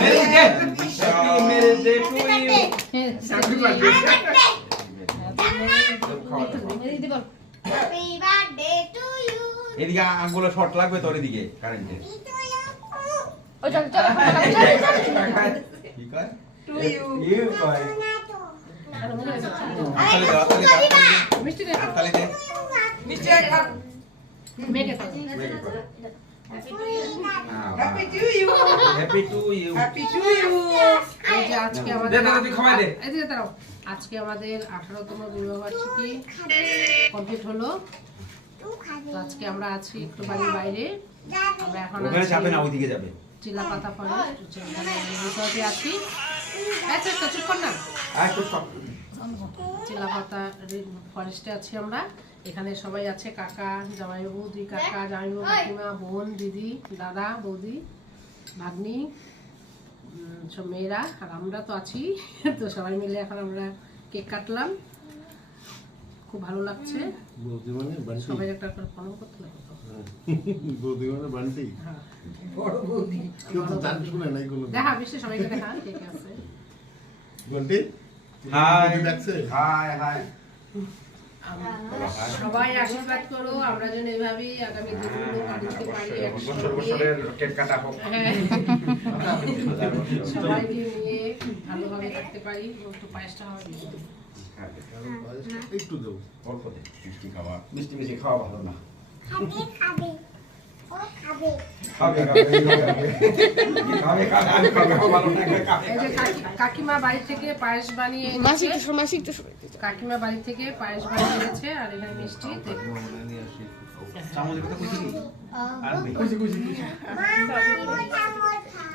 birthday to you. Happy birthday. Happy birthday to you. এদিকে আঙ্গুলে short লাগবে তোর এদিকে কারেন্টে। ও চল চল কি কয়? To you. ইউ কয়। তালে দাও তালে দাও। মিষ্টি দে তালে দে। Mr. মেকে খাও Happy to you. Happy to you. Happy to you. এই যে আজকে দে আমাদের দে তুই খাওয়াই দে। এই যে দাঁড়াও আজকে আমাদের 18তম বিবাহবার্ষিকী কমপ্লিট হলো তো আজকে আমরা আছি একটু বাড়ির বাইরে আমরা এখন ওখানে যাবে না ওইদিকে যাবে। চিলাপাতা ফরেস্ট রিসর্টে আছি আচ্ছা আচ্ছা চুপ কর না আর একটু সব। চিলাপাতা ফরেস্টে আছি আমরা এখানে সবাই আছে কাকা জামাইবাবু দুই কাকা জামাইবাবু কাকিমা বোন দিদি দাদা বৌদি ভাগ্নি সব মেয়েরা আর আমরা তো আছি তো সবাই মিলে এখন আমরা কেক কাটলাম খুব ভালো লাগছে বৌদি মানে বান্টি সবাই একটা করে ফলো করতে লাগবে তো। বৌদি মানে বান্টি হ্যাঁ বড় বৌদি। কেউ তো জান শুনে নাই কোনো দেখা বিশ্বে সবাইকে দেখা কে কে আছে বান্টি হাই বৌদি ডাকছে হাই হাই। সবাই আশীর্বাদ করো আমরা যেন এইভাবেই আগামী দিনগুলো কাটাতে পারি বছর একসঙ্গে বছরের কেক কাটা হোক। হ্যাঁ সবাইকে নিয়ে ভালোভাবে থাকতে পারি একটু পায়েসটা হবে একটু দাও অল্প দে মিষ্টি খাওয়া মিষ্টি বেশি খাওয়া ভালো না। খাবে খাবে খাবে খাবে ভালো না খাবে। এই যে কাকিমা বাড়ি থেকে পায়েস বানিয়ে এনেছে কাকিমা বাড়ি থেকে পায়েস বানিয়ে এনেছে আর এখানে মিষ্টি চামচ কথা কইছি আর কইছি কইছি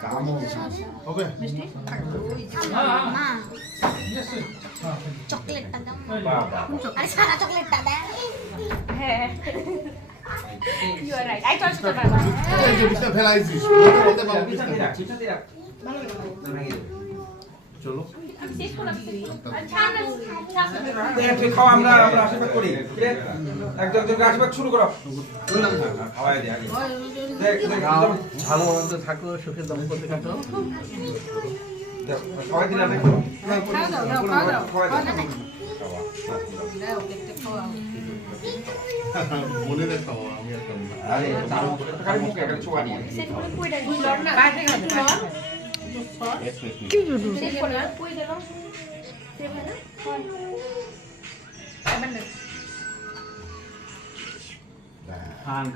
চামচ হবে মিষ্টি চকলেটটা দাও বাবা আরে সারা চকলেটটা দাও You are right. I touched the baba. এই যে বিছনা ফেলাইছিস বলতে বাবু বিছনা চিটাতে রাখ চলো তুই খাও আমরা আশীর্বাদ করি একজন একজনকে আশীর্বাদ শুরু করো খাওয়াই দে আগে দেখ দেখ ভালো মন্দ থাকো সুখে দম্পতি কাটো সবাই দিন আপনি খাওয়া দাও খাওয়া দাও খাওয়াই খাওয়া দে দাও দাও কেকটা খাওয়া মনে রাখো আমি একটা আরে চালু কারি মুখে একটা ছোয়া নিয়ে তুই লড় না বাইরে খাবে লড় কি খান